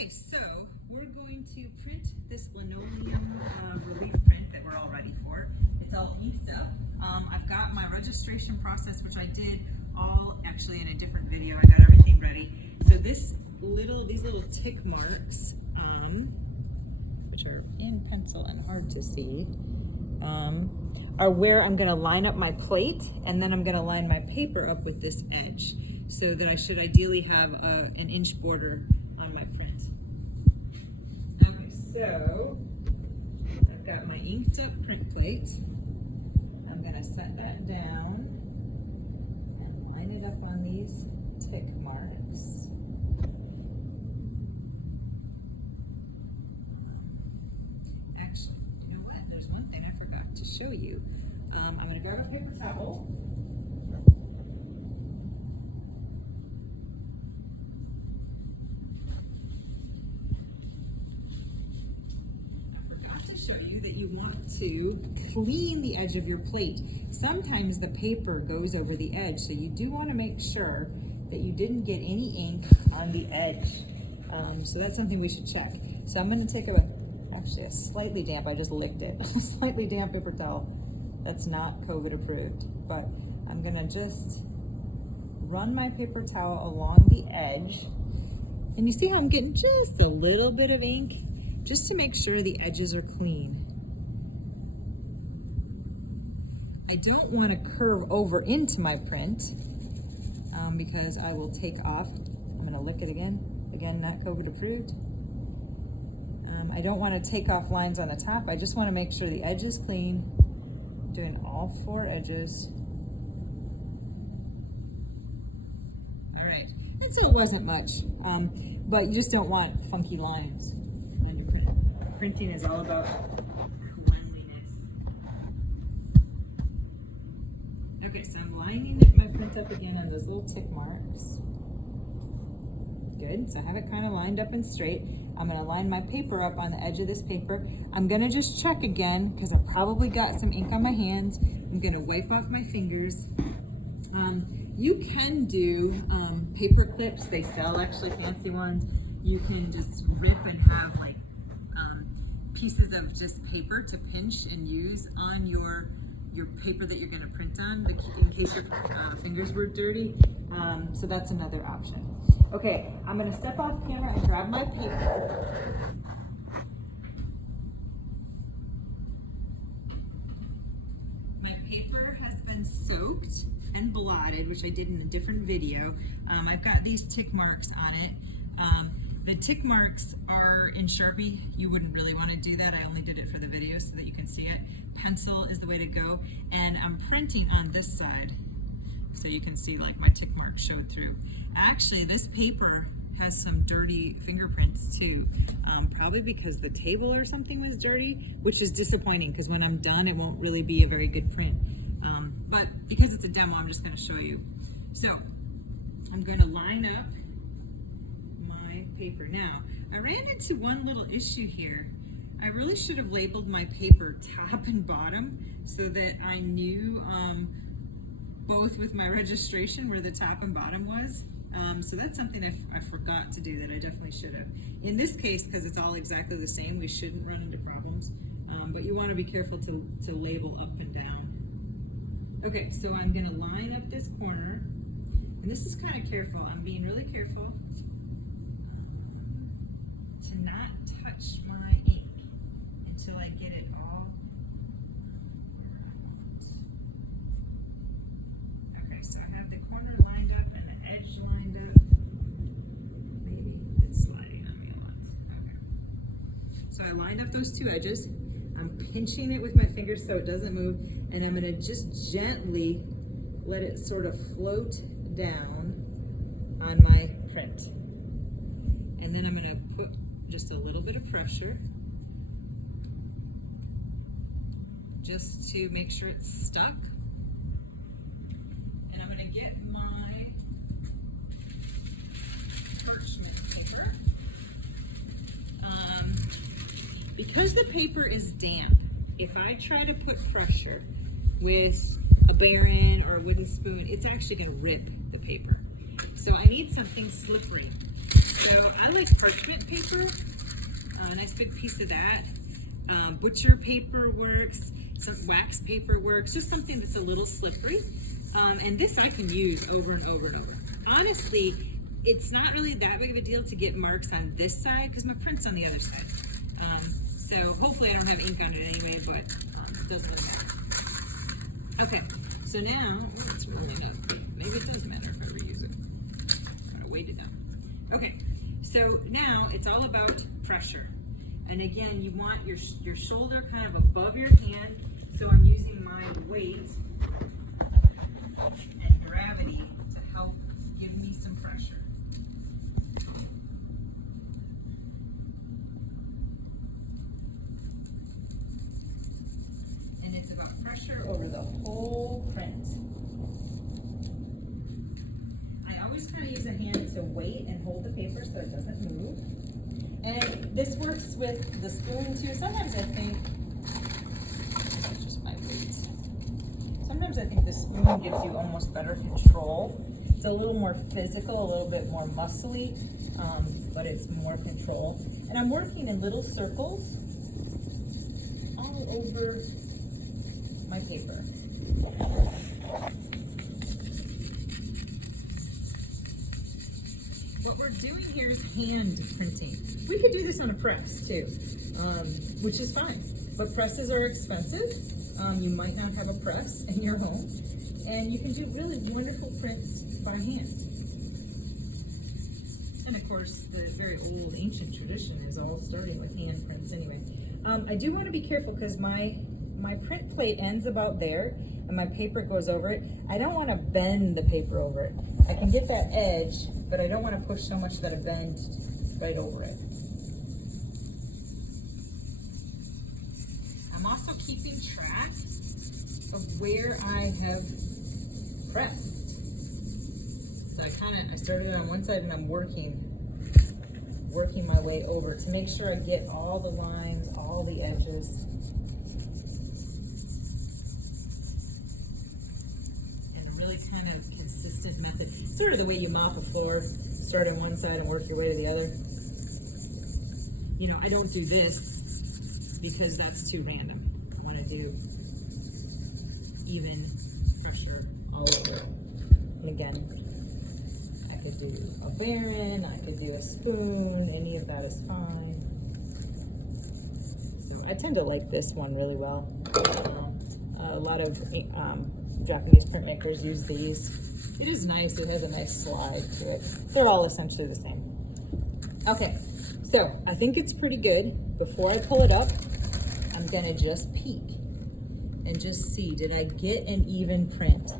Okay, so we're going to print this linoleum relief print that we're all ready for. It's all inked up. I've got my registration process, which I did all actually in a different video. I got everything ready. So these little tick marks, which are in pencil and hard to see, are where I'm gonna line up my plate, and then I'm gonna line my paper up with this edge so that I should ideally have an inch border on my print. Okay, so I've got my inked up print plate. I'm gonna set that down and line it up on these tick marks. Actually, you know what? There's one thing I forgot to show you. I'm gonna grab a paper towel. Show you that you want to clean the edge of your plate. Sometimes the paper goes over the edge, so you do want to make sure that you didn't get any ink on the edge. So that's something we should check. So I'm going to take actually a slightly damp, I just licked it, a slightly damp paper towel. That's not COVID approved, but I'm going to just run my paper towel along the edge. And you see how I'm getting just a little bit of ink? Just to make sure the edges are clean. I don't want to curve over into my print because I will take off. I'm going to lick it again. Again, not COVID approved. I don't want to take off lines on the top. I just want to make sure the edge is clean. Doing all 4 edges. All right. And so it wasn't much, but you just don't want funky lines. Printing is all about cleanliness. Okay, so I'm lining my print up again on those little tick marks. Good, so I have it kind of lined up and straight. I'm gonna line my paper up on the edge of this paper. I'm gonna just check again because I probably got some ink on my hands. I'm gonna wipe off my fingers. You can do paper clips. They sell actually fancy ones. You can just rip and have like pieces of just paper to pinch and use on your paper that you're going to print on in case your fingers were dirty. So that's another option. Okay, I'm going to step off camera and grab my paper. My paper has been soaked and blotted, which I did in a different video. I've got these tick marks on it. The tick marks are in Sharpie. You wouldn't really want to do that. I only did it for the video so that you can see it. Pencil is the way to go. And I'm printing on this side so you can see like my tick marks showed through. Actually, this paper has some dirty fingerprints too. Probably because the table or something was dirty, which is disappointing because when I'm done, it won't really be a very good print. But because it's a demo, I'm just going to show you. So I'm going to line up paper. Now, I ran into one little issue here. I really should have labeled my paper top and bottom so that I knew both with my registration where the top and bottom was. So that's something I forgot to do that I definitely should have. In this case, because it's all exactly the same, we shouldn't run into problems. But you want to be careful to label up and down. Okay, so I'm going to line up this corner. And this is kind of careful. I'm being really careful to not touch my ink until I get it all around. Okay, so I have the corner lined up and the edge lined up. Maybe it's sliding on me a lot. Okay. So I lined up those 2 edges. I'm pinching it with my fingers so it doesn't move, and I'm going to just gently let it sort of float down on my print. And then I'm going to put just a little bit of pressure just to make sure it's stuck. And I'm going to get my parchment paper. Because the paper is damp, if I try to put pressure with a Baron or a wooden spoon, it's actually going to rip the paper. So I need something slippery. So I like parchment paper, a nice big piece of that. Butcher paper works, some wax paper works, just something that's a little slippery. And this I can use over and over and over. Honestly, it's not really that big of a deal to get marks on this side because my print's on the other side. So hopefully I don't have ink on it anyway, but it doesn't really matter. Okay, so now, it's rolling up. Maybe it does matter if I reuse it. Gotta weight it down. Okay, so now it's all about pressure. And again, you want your shoulder kind of above your hand, so I'm using my weight and gravity to help give me some pressure. And it's about pressure over the whole print. I always kind of use a hand to weight and hold the paper so it doesn't move. And this works with the spoon too. Sometimes I think, this is just my weight. Sometimes I think the spoon gives you almost better control. It's a little more physical, a little bit more muscly, but it's more control. And I'm working in little circles all over my paper. What we're doing here is hand printing. We could do this on a press too, which is fine, but presses are expensive. You might not have a press in your home, and you can do really wonderful prints by hand. And of course, the very old ancient tradition is all starting with hand prints anyway. I do want to be careful because my print plate ends about there and my paper goes over it. I don't want to bend the paper over it. I can get that edge, but I don't want to push so much that I bend right over it. I'm also keeping track of where I have pressed. So I started on one side and I'm working my way over to make sure I get all the lines, all the edges. Really kind of consistent method. Sort of the way you mop a floor, start on one side and work your way to the other. You know, I don't do this because that's too random. I want to do even pressure all over. And again, I could do a baron, I could do a spoon, any of that is fine. So I tend to like this one really well. A lot of Japanese printmakers use these. It is nice, it has a nice slide to it. They're all essentially the same. Okay, so I think it's pretty good. Before I pull it up, I'm gonna just peek and just see, did I get an even print?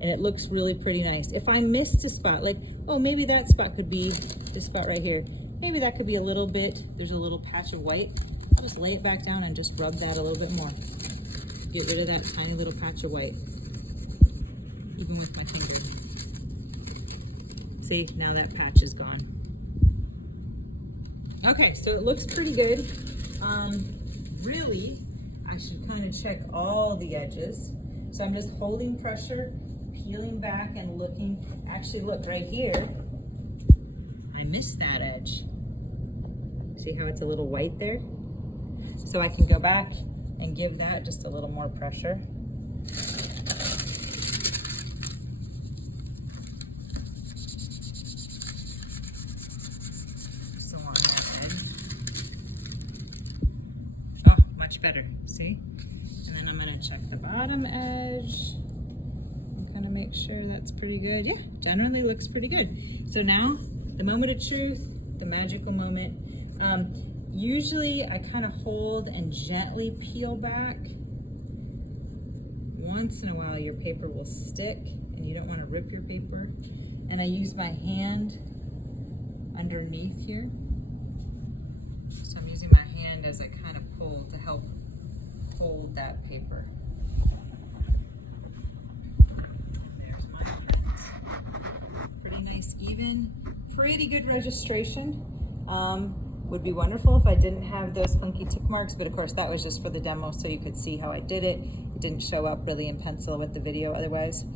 And it looks really pretty nice. If I missed a spot, like, oh, maybe that spot could be this spot right here. Maybe that could be a little bit, there's a little patch of white. I'll just lay it back down and just rub that a little bit more. Get rid of that tiny little patch of white, even with my finger. See, now that patch is gone. Okay, so it looks pretty good. Really, I should kind of check all the edges. So I'm just holding pressure, peeling back and looking. Actually, look right here. I missed that edge. See how it's a little white there? So I can go back and give that just a little more pressure. Just along that edge. Oh, much better, see? And then I'm gonna check the bottom edge and kind of make sure that's pretty good. Yeah, generally looks pretty good. So now, the moment of truth, the magical moment. Usually I kind of hold and gently peel back. Once in a while your paper will stick and you don't want to rip your paper. And I use my hand underneath here. So I'm using my hand as I kind of pull to help hold that paper. There's my print. Pretty nice, even, pretty good registration. Would be wonderful if I didn't have those funky tick marks, but of course that was just for the demo so you could see how I did it. It didn't show up really in pencil with the video otherwise.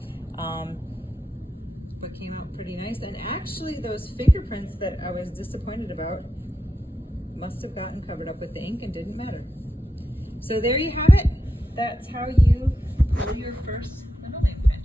but came out pretty nice. And actually those fingerprints that I was disappointed about must have gotten covered up with the ink and didn't matter. So there you have it. That's how you pull your first linoleum print.